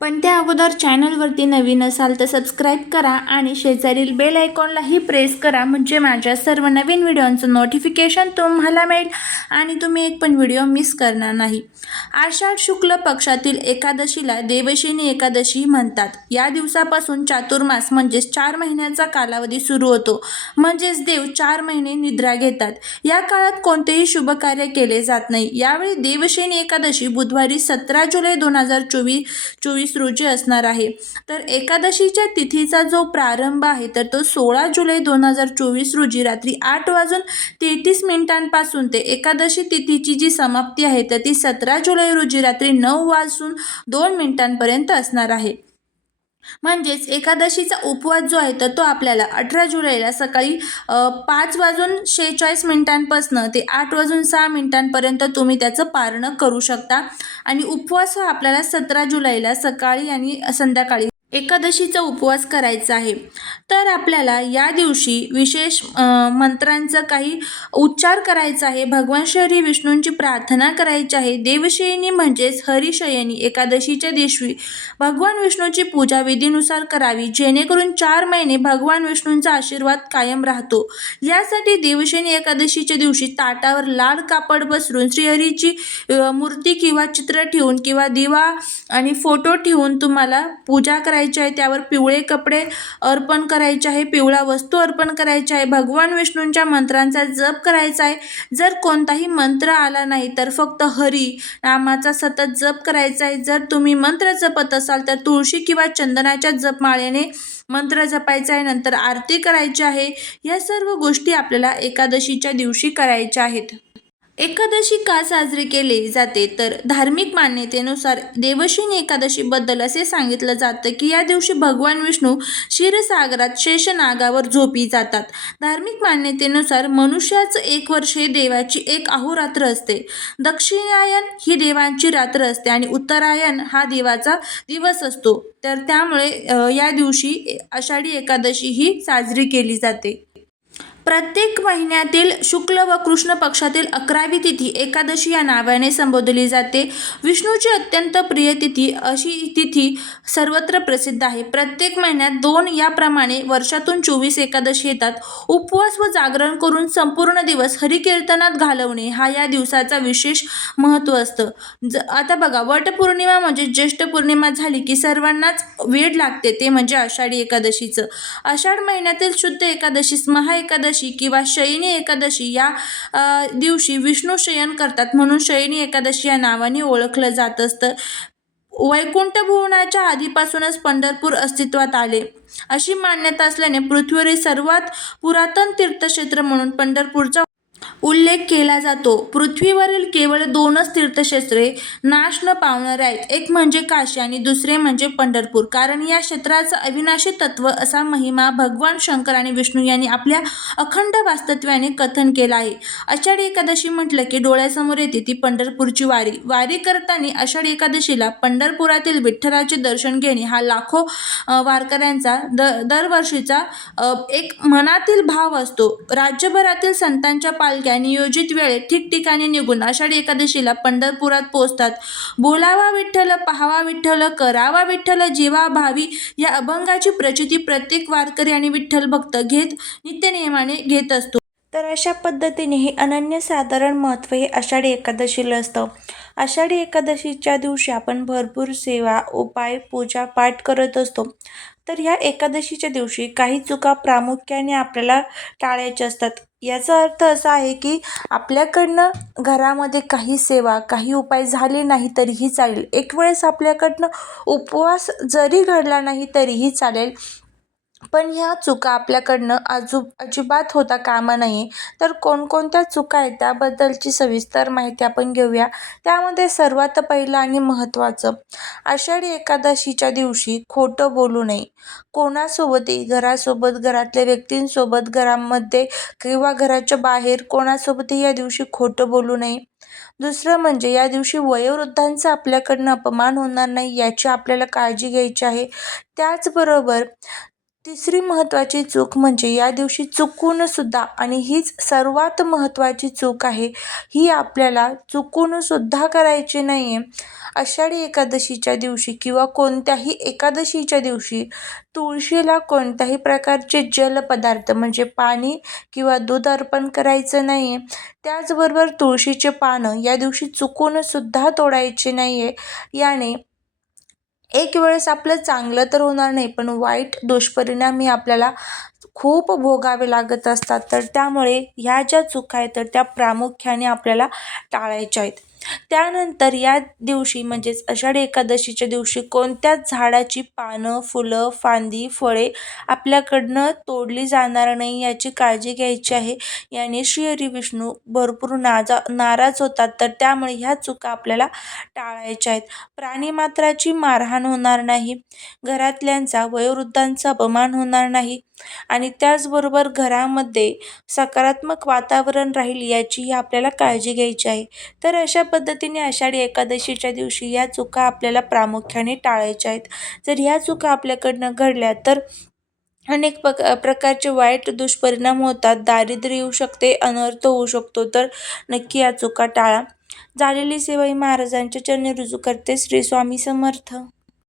पण त्या अगोदर चॅनलवरती नवीन असाल तर सबस्क्राईब करा आणि शेजारील बेल आयकॉनलाही प्रेस करा. म्हणजे माझ्या सर्व नवीन व्हिडिओंचं नोटिफिकेशन तुम्हाला मिळेल आणि तुम्ही एक पण व्हिडिओ मिस करणार नाही. आषाढ शुक्ल पक्षातील एकादशीला देवशिनी एकादशी म्हणतात. या दिवसापासून चातुर्मास म्हणजेच चार महिन्याचा कालावधी सुरू होतो. म्हणजेच देव चार महिने निद्रा घेतात. या काळात कोणतेही शुभ कार्य केले जात नाही. यावेळी देवशेनी एकादशी बुधवारी सतरा जुलै दोन हजार चोवीस चोवीस रोजी असणार आहे. तर एकादशीच्या तिथीचा जो प्रारंभ आहे तर तो सोळा जुलै दोन हजार चोवीस रोजी रात्री आठ वाजून तेहतीस मिनिटांपासून ते एकादशी तिथीची जी समाप्ती आहे तर ती सतरा जुलै रोजी रात्री नऊ वाजून दोन मिनिटांपर्यंत असणार आहे. म्हणजेच एकादशीचा उपवास जो आहे तर तो आपल्याला अठरा जुलैला सकाळी पाच वाजून शेहेचाळीस मिनिटांपासनं ते आठ वाजून सहा मिनिटांपर्यंत तुम्ही त्याचं पारणं करू शकता. आणि उपवास हा आपल्याला सतरा जुलैला सकाळी आणि संध्याकाळी एकादशीचा उपवास करायचा आहे. तर आपल्याला या दिवशी विशेष मंत्रांचा काही उच्चार करायचा आहे. भगवान श्री विष्णूंची प्रार्थना करायची आहे. देवशयनी म्हणजेच हरिशयनी. एकादशीच्या दिवशी भगवान विष्णूची पूजा विधीनुसार करावी. जेणेकरून चार महिने भगवान विष्णूंचा आशीर्वाद कायम राहतो. यासाठी देवशयनी एकादशीच्या दिवशी ताटावर लाल कापड बसरून श्रीहरीची मूर्ती किंवा चित्र ठेवून किंवा दिवा आणि फोटो ठेवून तुम्हाला पूजा करायची आहे त्यावर पिवळे कपडे अर्पण करायचे आहे पिवळा वस्तू अर्पण करायची आहे. भगवान विष्णूंच्या मंत्रांचा जप करायचा आहे. जर कोणताही मंत्र आला नाही तर फक्त हरी नामाचा सतत जप करायचा आहे. जर तुम्ही मंत्र जपत असाल तर तुळशी किंवा चंदनाच्या जपमाळेने मंत्र जपायचा आहे. नंतर आरती करायची आहे. या सर्व गोष्टी आपल्याला एकादशीच्या दिवशी करायच्या आहेत. एकादशी का साजरी केली जाते? तर धार्मिक मान्यतेनुसार देवशिनी एकादशीबद्दल असे सांगितलं जातं की या दिवशी भगवान विष्णू क्षीरसागरात शेषनागावर झोपी जातात. धार्मिक मान्यतेनुसार मनुष्याचं एक वर्ष हे देवाची एक अहोरात्र असते. दक्षिणायन ही देवांची रात्र असते आणि उत्तरायण हा देवाचा दिवस असतो. तर त्यामुळे या दिवशी आषाढी एकादशी ही साजरी केली जाते. प्रत्येक महिन्यातील शुक्ल व कृष्ण पक्षातील अकरावी तिथी एकादशी या नावाने संबोधली जाते. विष्णूची अत्यंत प्रिय तिथी अशी तिथी सर्वत्र प्रसिद्ध आहे. प्रत्येक महिन्यात दोन याप्रमाणे वर्षातून चोवीस एकादशी येतात. उपवास व जागरण करून संपूर्ण दिवस हरिकीर्तनात घालवणे हा या दिवसाचा विशेष महत्त्व असतं. ज आता बघा वटपौर्णिमा म्हणजे ज्येष्ठ पौर्णिमा झाली की सर्वांनाच वेळ लागते. ते म्हणजे आषाढी एकादशीचं. आषाढ महिन्यातील शुद्ध एकादशीस महा एकादशी किंवा शयनी एकादशी या दिवशी विष्णू शयन करतात. म्हणून शयनी एकादशी या नावाने ओळखलं जात असतं. वैकुंठ भुवनाच्या आधीपासूनच पंढरपूर अस्तित्वात आले. अशी मान्यता असल्याने पृथ्वीवरील सर्वात पुरातन तीर्थक्षेत्र म्हणून पंढरपूरचा उल्लेख केला जातो. पृथ्वीवरील केवळ दोनच तीर्थक्षेत्रे नाश न पावणार आहेत. एक म्हणजे काशी आणि दुसरे म्हणजे पंढरपूर. कारण या क्षेत्राचं अविनाशी तत्व असा महिमा भगवान शंकर आणि विष्णू यांनी आपल्या अखंड वास्तव्याने कथन केलं आहे. आषाढी एकादशी म्हटलं की डोळ्यासमोर येते ती पंढरपूरची वारी. वारी करताना आषाढी एकादशीला पंढरपुरातील विठ्ठलाचे दर्शन घेणे हा लाखो वारकऱ्यांचा द दरवर्षीचा एक मनातील भाव असतो. राज्यभरातील संतांच्या पालख्या नियोजित वेळेत ठिकठिकाणी निघून आषाढी एकादशीला पंढरपुरात पोहोचतात. बोलावा विठ्ठल पहावा विठ्ठल करावा विठ्ठल जीवा भावी या अभंगाची प्रचिती प्रत्येक वारकरी आणि विठ्ठल भक्त घेत नित्यनियमाने घेत असतो. तर अशा पद्धतीने हे अनन्यसाधारण महत्त्व हे आषाढी एकादशीला असतं. आषाढी एकादशीच्या दिवशी आपण भरपूर सेवा उपाय पूजा पाठ करत असतो. तर ह्या एकादशीच्या दिवशी काही चुका प्रामुख्याने आपल्याला टाळायच्या असतात. याचा अर्थ असा आहे की आपल्याकडनं घरामध्ये काही सेवा काही उपाय झाले नाही तरीही चालेल. एक वेळेस आपल्याकडनं उपवास जरी घडला नाही तरीही चालेल. पण ह्या चुका आपल्याकडनं अजू अजिबात होता कामा नये. तर कोणकोणत्या चुका आहेत त्याबद्दलची सविस्तर माहिती आपण घेऊया. त्यामध्ये सर्वात पहिलं आणि महत्त्वाचं आषाढी एकादशीच्या दिवशी खोटं बोलू नये. कोणासोबतही घरासोबत घरातल्या व्यक्तींसोबत घरामध्ये किंवा घराच्या बाहेर कोणासोबतही या दिवशी खोटं बोलू नये. दुसरं म्हणजे या दिवशी वयोवृद्धांचा आपल्याकडनं अपमान होणार नाही याची आपल्याला काळजी घ्यायची आहे. त्याचबरोबर तिसरी महत्त्वाची चूक म्हणजे या दिवशी चुकूनसुद्धा आणि हीच सर्वात महत्त्वाची चूक आहे ही आपल्याला चुकूनसुद्धा करायची नाही आहे आषाढी एकादशीच्या दिवशी किंवा कोणत्याही एकादशीच्या दिवशी तुळशीला कोणत्याही प्रकारचे जलपदार्थ म्हणजे पाणी किंवा दूध अर्पण करायचं नाही आहे त्याचबरोबर तुळशीचे पानं या दिवशी चुकूनसुद्धा तोडायचे नाही आहे याने एक वेळेस आपलं चांगलं तर होणार नाही पण वाईट दुष्परिणामही आपल्याला खूप भोगावे लागत असतात. तर त्यामुळे ह्या ज्या चुका आहेत तर त्या प्रामुख्याने आपल्याला टाळायच्या आहेत. त्यानंतर या दिवशी म्हणजेच आषाढी एकादशीच्या दिवशी कोणत्याच झाडाची पानं फुलं फांदी फळे आपल्याकडनं तोडली जाणार नाही याची काळजी घ्यायची आहे. याने श्रीहरी विष्णू भरपूर नाजा नाराज होतात. तर त्यामुळे ह्या चुका आपल्याला टाळायच्या आहेत. प्राणीमात्राची मारहाण होणार नाही. घरातल्यांचा वयोवृद्धांचा अपमान होणार नाही. आणि त्याचबरोबर घरामध्ये सकारात्मक वातावरण राहील याचीही आपल्याला काळजी घ्यायची आहे. तर अशा पद्धतीने आषाढी एकादशीच्या दिवशी या चुका आपल्याला प्रामुख्याने टाळायच्या आहेत. जर ह्या चुका आपल्याकडनं घडल्या तर अनेक पक प्रकारचे वाईट दुष्परिणाम होतात. दारिद्र्य येऊ शकते अनर्थ होऊ शकतो. तर नक्की या चुका टाळा. झालेली सेवा ही महाराजांच्या चरणी रुजू करते. श्री स्वामी समर्थ.